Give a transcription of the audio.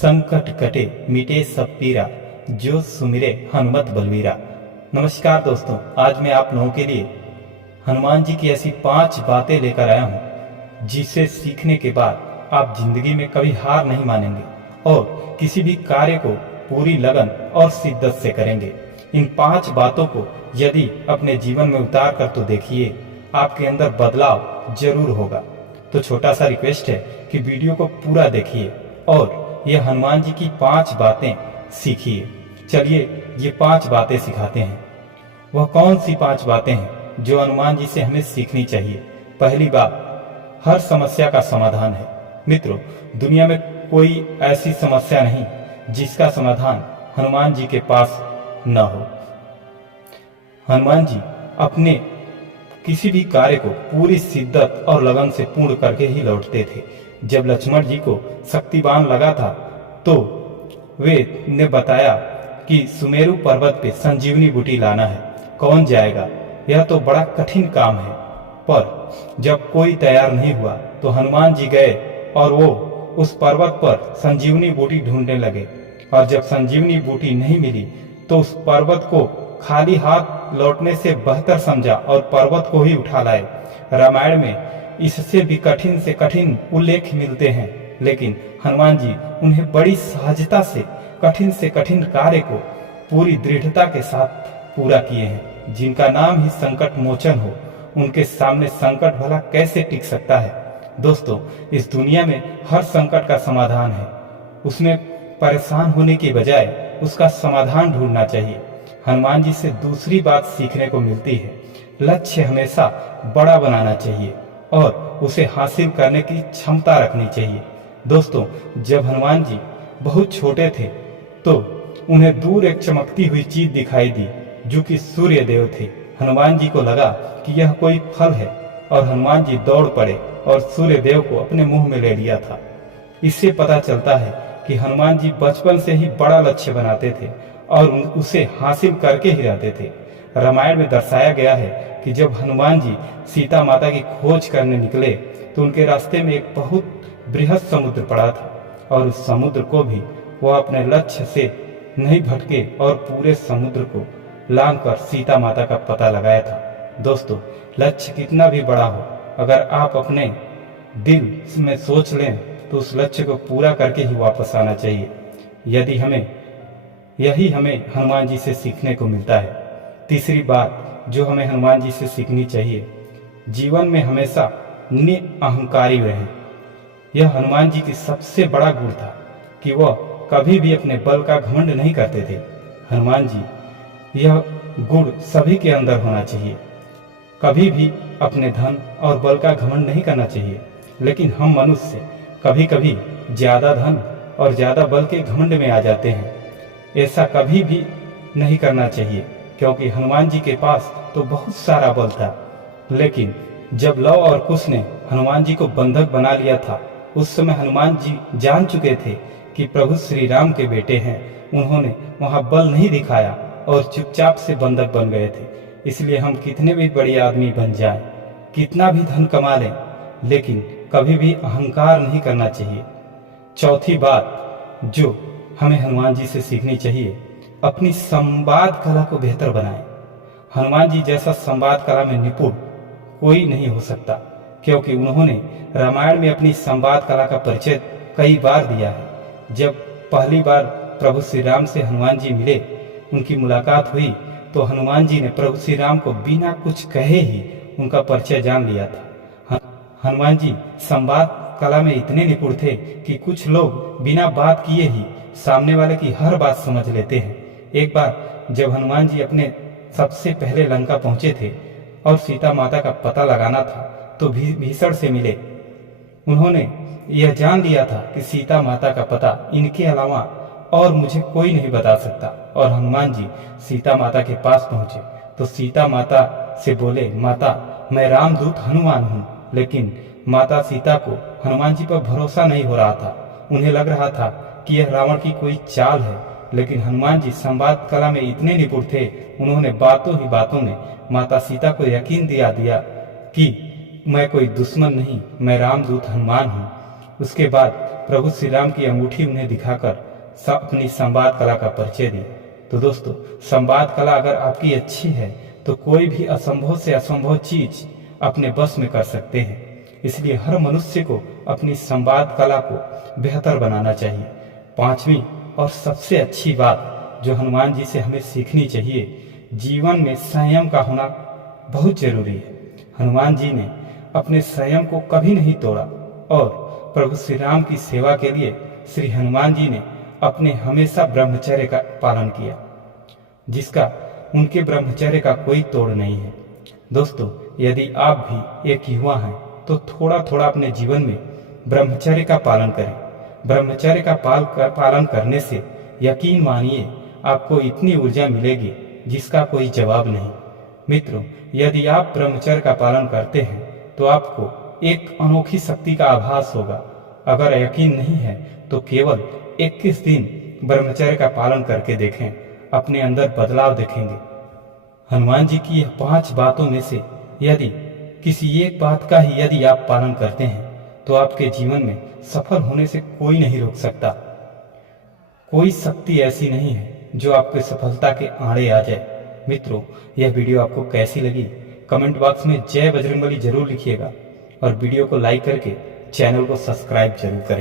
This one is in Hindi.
संकट कटे मिटे सब पीरा, जो सुमिरे हनुमत बलवीरा। नमस्कार दोस्तों, आज मैं आप लोगों के लिए हनुमान जी की ऐसी 5 बातें लेकर आया हूँ जिसे सीखने के बाद आप जिंदगी में कभी हार नहीं मानेंगे और किसी भी कार्य को पूरी लगन और शिद्दत से करेंगे। इन 5 बातों को यदि अपने जीवन में उतार कर तो देखिए, आपके अंदर बदलाव जरूर होगा। तो छोटा सा रिक्वेस्ट है कि वीडियो को पूरा देखिए और ये हनुमान जी की 5 बातें सीखिए। चलिए ये 5 बातें सिखाते हैं। वह कौन सी 5 बातें हैं जो हनुमान जी से हमें सीखनी चाहिए? पहली बात, हर समस्या का समाधान है। मित्रों, दुनिया में कोई ऐसी समस्या नहीं जिसका समाधान हनुमान जी के पास न हो। हनुमान जी अपने किसी भी कार्य को पूरी शिद्दत और लगन से पूर्ण करके ही लौटते थे। जब लक्ष्मण जी को शक्तिबाण लगा था तो वे ने बताया कि सुमेरु पर्वत पे संजीवनी बूटी लाना है। कौन जाएगा? यह तो बड़ा कठिन काम है। पर जब कोई तैयार नहीं हुआ तो हनुमान जी गए और वो उस पर्वत पर संजीवनी बूटी ढूंढने लगे। और जब संजीवनी बूटी नहीं मिली तो उस पर्वत को खाली हाथ लौटने से बेहतर समझा और पर्वत को ही उठा लाए। रामायण में इससे भी कठिन से कठिन उल्लेख मिलते हैं, लेकिन हनुमान जी उन्हें बड़ी सहजता से कठिन कार्य को पूरी दृढ़ता के साथ पूरा किए हैं। जिनका नाम ही संकट मोचन हो, उनके सामने संकट भला कैसे टिक सकता है? दोस्तों, इस दुनिया में हर संकट का समाधान है। उसमें परेशान होने के बजाय उसका समाधान ढूंढना चाहिए। हनुमान जी से दूसरी बात सीखने को मिलती है, लक्ष्य हमेशा बड़ा बनाना चाहिए और उसे हासिल करने की क्षमता रखनी चाहिए। दोस्तों, जब हनुमान जी बहुत छोटे थे तो उन्हें दूर एक चमकती हुई चीज दिखाई दी जो कि सूर्य देव थे। हनुमान जी को लगा कि यह कोई फल है और हनुमान जी दौड़ पड़े और सूर्य देव को अपने मुंह में ले लिया था। इससे पता चलता है कि हनुमान जी बचपन से ही बड़ा लक्ष्य बनाते थे और उसे हासिल करके ही रहते थे। रामायण में दर्शाया गया है कि जब हनुमान जी सीता माता की खोज करने निकले तो उनके रास्ते में एक बहुत बृहद समुद्र पड़ा था और उस समुद्र को भी वह अपने लक्ष्य से नहीं भटके और पूरे समुद्र को लांघकर सीता माता का पता लगाया था। दोस्तों, लक्ष्य कितना भी बड़ा हो, अगर आप अपने दिल में सोच लें तो उस लक्ष्य को पूरा करके ही वापस आना चाहिए। यही हमें हनुमान जी से सीखने को मिलता है। तीसरी बात जो हमें हनुमान जी से सीखनी चाहिए, जीवन में हमेशा निअहंकारी रहें। यह हनुमान जी की सबसे बड़ा गुण था कि वह कभी भी अपने बल का घमंड नहीं करते थे। हनुमान जी, यह गुण सभी के अंदर होना चाहिए। कभी भी अपने धन और बल का घमंड नहीं करना चाहिए, लेकिन हम मनुष्य कभी कभी ज्यादा धन और ज्यादा बल के घमंड में आ जाते हैं। ऐसा कभी भी नहीं करना चाहिए, क्योंकि हनुमान जी के पास तो बहुत सारा बल था, लेकिन जब लव और कुश ने हनुमान जी को बंधक बना लिया था, उस समय हनुमान जी जान चुके थे कि प्रभु श्री राम के बेटे हैं। उन्होंने वहां बल नहीं दिखाया और चुपचाप से बंधक बन गए थे। इसलिए हम कितने भी बड़े आदमी बन जाएं, कितना भी धन कमा लें, लेकिन कभी भी अहंकार नहीं करना चाहिए। चौथी बात जो हमें हनुमान जी से सीखनी चाहिए, अपनी संवाद कला को बेहतर बनाएं। हनुमान जी जैसा संवाद कला में निपुण कोई नहीं हो सकता, क्योंकि उन्होंने रामायण में अपनी संवाद कला का परिचय कई बार दिया है। जब पहली बार प्रभु श्री राम से हनुमान जी मिले, उनकी मुलाकात हुई, तो हनुमान जी ने प्रभु श्री राम को बिना कुछ कहे ही उनका परिचय जान लिया था। हनुमान जी संवाद कला में इतने निपुण थे कि कुछ लोग बिना बात किए ही सामने वाले की हर बात समझ लेते हैं। एक बार जब हनुमान जी अपने सबसे पहले लंका पहुंचे थे और सीता माता का पता लगाना था तो भीषण से मिले। उन्होंने यह जान लिया था कि सीता माता का पता इनके अलावा और मुझे कोई नहीं बता सकता। और हनुमान जी सीता माता के पास पहुंचे तो सीता माता से बोले, माता, मैं रामदूत हनुमान हूँ। लेकिन माता सीता को हनुमान जी पर भरोसा नहीं हो रहा था। उन्हें लग रहा था कि यह रावण की कोई चाल है, लेकिन हनुमान जी संवाद कला में इतने निपुण थे, उन्होंने बातों ही बातों में माता सीता को यकीन दिया कि मैं कोई दुश्मन नहीं, मैं रामदूत हनुमान हूँ। उसके बाद प्रभु श्री राम की अंगूठी उन्हें दिखाकर अपनी संवाद कला का परिचय दी। तो दोस्तों, संवाद कला अगर आपकी अच्छी है तो कोई भी असंभव से असंभव चीज अपने बस में कर सकते हैं। इसलिए हर मनुष्य को अपनी संवाद कला को बेहतर बनाना चाहिए। पांचवी और सबसे अच्छी बात जो हनुमान जी से हमें सीखनी चाहिए, जीवन में संयम का होना बहुत जरूरी है। हनुमान जी ने अपने संयम को कभी नहीं तोड़ा और प्रभु श्री राम की सेवा के लिए श्री हनुमान जी ने अपने हमेशा ब्रह्मचर्य का पालन किया, जिसका उनके ब्रह्मचर्य का कोई तोड़ नहीं है। दोस्तों, यदि आप भी एक युवा हैं तो थोड़ा थोड़ा अपने जीवन में ब्रह्मचर्य का पालन करें। ब्रह्मचर्य का पालन करने से यकीन मानिए आपको इतनी ऊर्जा मिलेगी जिसका कोई जवाब नहीं। मित्रों, यदि आप ब्रह्मचर्य का पालन करते हैं तो आपको एक अनोखी शक्ति का आभास होगा। अगर यकीन नहीं है तो केवल 21 दिन ब्रह्मचर्य का पालन करके देखें, अपने अंदर बदलाव देखेंगे। हनुमान जी की यह 5 बातों में से यदि किसी एक बात का ही यदि आप पालन करते हैं तो आपके जीवन में सफल होने से कोई नहीं रोक सकता। कोई शक्ति ऐसी नहीं है जो आपके सफलता के आड़े आ जाए। मित्रों, यह वीडियो आपको कैसी लगी कमेंट बॉक्स में जय बजरंगबली जरूर लिखिएगा और वीडियो को लाइक करके चैनल को सब्सक्राइब जरूर करें।